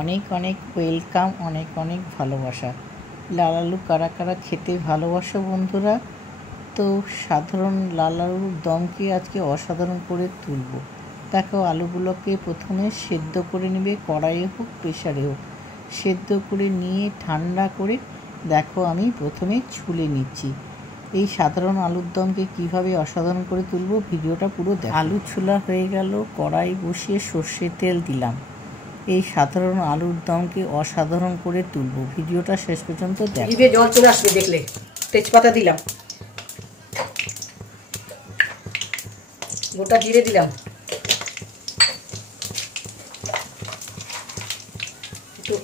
অনেক অনেক ওয়েলকাম, অনেক অনেক ভালোবাসা। লাল আলু কারা কারা খেতে ভালোবাসো বন্ধুরা? তো সাধারণ লাল আলুর দমকে আজকে অসাধারণ করে তুলব। দেখো, আলুগুলোকে প্রথমে সেদ্ধ করে নেবে, কড়াইয়ে হোক প্রেশারে হোক। সেদ্ধ করে নিয়ে ঠান্ডা করে দেখো আমি প্রথমে ছুলে নিচ্ছি। এই সাধারণ আলুর দমকে কীভাবে অসাধারণ করে তুলব ভিডিওটা পুরো দেখো। আলু ছোলা হয়ে গেল, কড়াই বসিয়ে সর্ষের তেল দিলাম। এই সাধারণ আলুর দমকে অসাধারণ করে তুলব, ভিডিওটা শেষ পর্যন্ত দেখো। জিভে জল চলে আসবে দেখলে। তেজপাতা দিলাম, গোটা জিরে দিলাম, একটু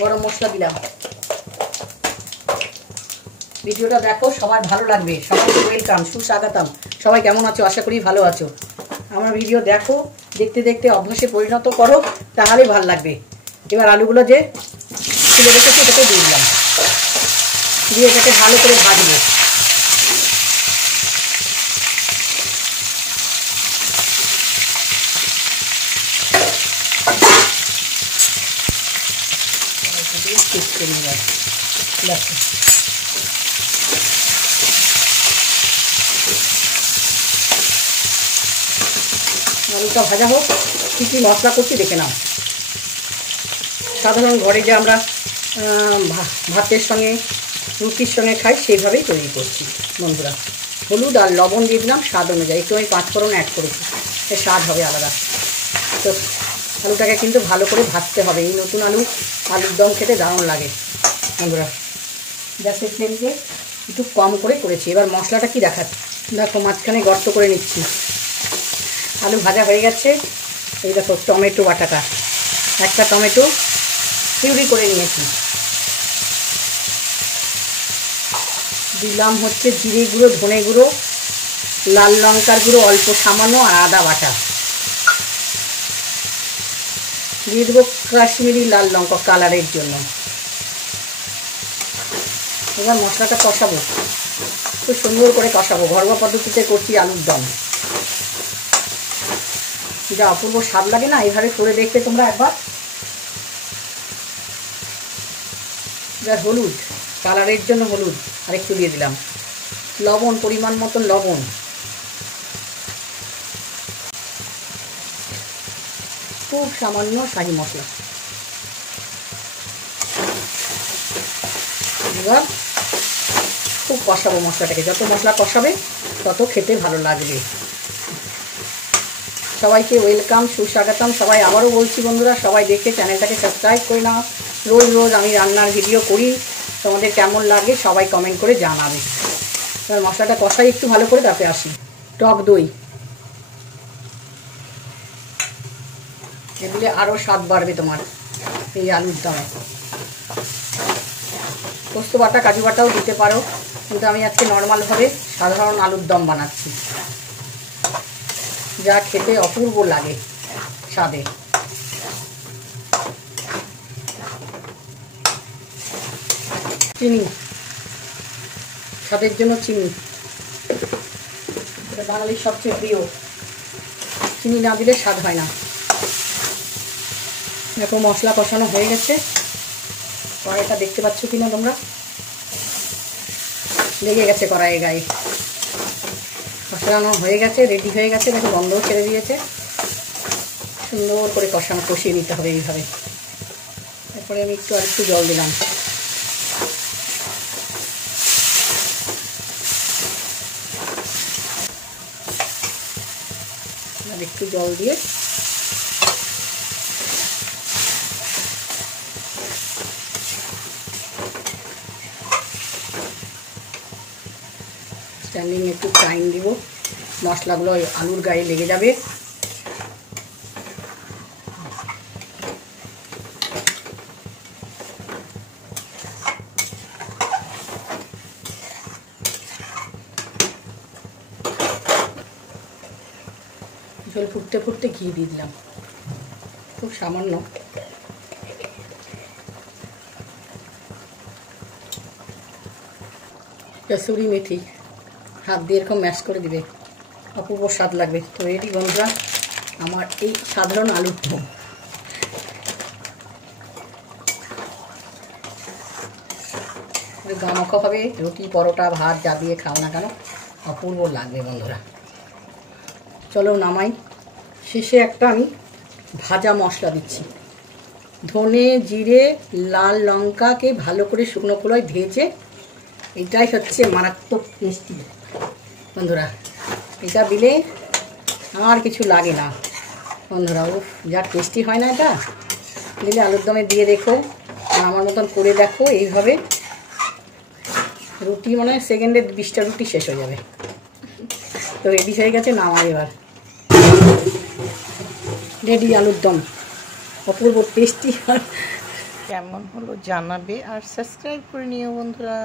গরম মশলা দিলাম। ভিডিওটা দেখো, সবার ভালো লাগবে। সবাইকে ওয়েলকাম, সুস্বাগতম। সবাই কেমন আছো? আশা করি ভালো আছো। আমার ভিডিও দেখো, দেখতে দেখতে অভ্যাসে পরিণত করো, তাহলেই ভালো লাগবে। এবার আলুগুলো যে তুলে রেখেছি এটাকে দিয়ে দিলাম, দিয়ে এটাকে ভালো করে ভাজবো। আলুটা ভাজা হোক, কী কী মশলা করছি দেখে নাও। সাধারণ ঘরে যে আমরা ভাতের সঙ্গে রুটির সঙ্গে খাই সেইভাবেই তৈরি করছি বন্ধুরা। হলুদ আর লবণ দিয়ে দিলাম স্বাদ অনুযায়ী, একটু আমি পাঁচফোড়ন অ্যাড করেছি, এর স্বাদ হবে আলাদা। তো আলুটাকে কিন্তু ভালো করে ভাজতে হবে। এই নতুন আলুর দম খেতে দারুণ লাগে বন্ধুরা। গ্যাসের ফ্লেমকে একটু কম করে করেছি। এবার মশলাটা কি দেখাচ্ছি দেখো, মাঝখানে গর্ত করে নিচ্ছি। আলু ভাজা হয়ে গেছে। এই দেখো টমেটো বাটাটা, একটা টমেটো পিউরি করে নিয়েছি। দিলাম হচ্ছে জিরে গুঁড়ো, ধনে গুঁড়ো, লাল লঙ্কার গুঁড়ো অল্প সামান্য, আর আদা বাটা। দিয়ে দেবো কাশ্মীরি লাল লঙ্কা কালারের জন্য। এবার মশলাটা কষাবো, খুব সুন্দর করে কষাবো। ঘরোয়া পদ্ধতিতে করছি আলুর দম, যা অপূর্ব স্বাদ লাগে না এইভাবে করে দেখতে তোমরা একবার। যা হলুদ কালারের জন্য হলুদ আর একটু দিয়ে দিলাম, লবণ পরিমাণ মতন লবণ, খুব সামান্য শাহি মশলা। এবার খুব কষাবো মশলাটাকে, যত মশলা কষাবে তত খেতে ভালো লাগবে। সবাইকে ওয়েলকাম, সুস্বাগতম। সবাই আবারও বলছি বন্ধুরা, সবাই দেখে চ্যানেলটাকে সাবস্ক্রাইব করে নাও। রোজ রোজ আমি রান্নার ভিডিও করি, তোমাদের কেমন লাগে সবাই কমেন্ট করে জানাবে। এবার মশলাটা কষাই একটু ভালো করে, তাতে আসি। টক দই এগুলো আরও স্বাদ বাড়বে তোমার এই আলুর দমে। পোস্ত বাটা কাজু বাটাও দিতে পারো, কিন্তু আমি আজকে নর্মালভাবে সাধারণ আলুর দম বানাচ্ছি, যা খেতে অপূর্ব লাগে স্বাদে। চিনি, স্বাদের জন্য চিনি, এটা বাঙালির সবচেয়ে প্রিয়। চিনি না দিলে স্বাদ হয় না। দেখো মশলা কষানো হয়ে গেছে। কড়াইটা দেখতে পাচ্ছ কিনা তোমরা? লেগে গেছে কড়াইয়ে গায়ে। কষানো হয়ে গেছে, রেডি হয়ে গেছে। দেখো গন্ধও ছেড়ে দিয়েছে। সুন্দর করে কষিয়ে নিতে হবে এইভাবে। তারপরে আমি আরেকটু জল দিলাম। একটু জল দিয়ে স্ট্যান্ডিং একটু টাইম দিব, মশলাগুলো আলুর গায়ে লেগে যাবে। ঝোল ফুটতে ফুটতে ঘি দিয়ে দিলাম, খুব সামান্য। কসুরি মেথি হাত দিয়ে এরকম ম্যাশ করে দিবে, অপূর্ব স্বাদ লাগবে। তো রেডি বন্ধুরা আমার এই সাধারণ আলুর দম। গামাখা হবে, রুটি পরোটা ভাত যা দিয়ে খাও না কেন অপূর্ব লাগবে বন্ধুরা। চলো নামাই। শেষে একটা আমি ভাজা মশলা দিচ্ছি, ধনে জিরে লাল লঙ্কাকে ভালো করে শুকনো খোলায় ভেজে, এটাই হচ্ছে মারাত্মক টেস্টি বন্ধুরা। এটা দিলে আর কিছু লাগে না বন্ধুরা। ও যা টেস্টি হয় না এটা দিলে। আলুর দমে দিয়ে দেখো, আমার মতন করে দেখো এইভাবে। রুটি মনে হয় সেকেন্ডে 20টা রুটি শেষ হয়ে যাবে। তো রেডি হয়ে গেছে, নামাই এবার। রেডি আলুর দম, অপূর্ব টেস্টি। কেমন হলো জানাবে আর সাবস্ক্রাইব করে নিও বন্ধুরা।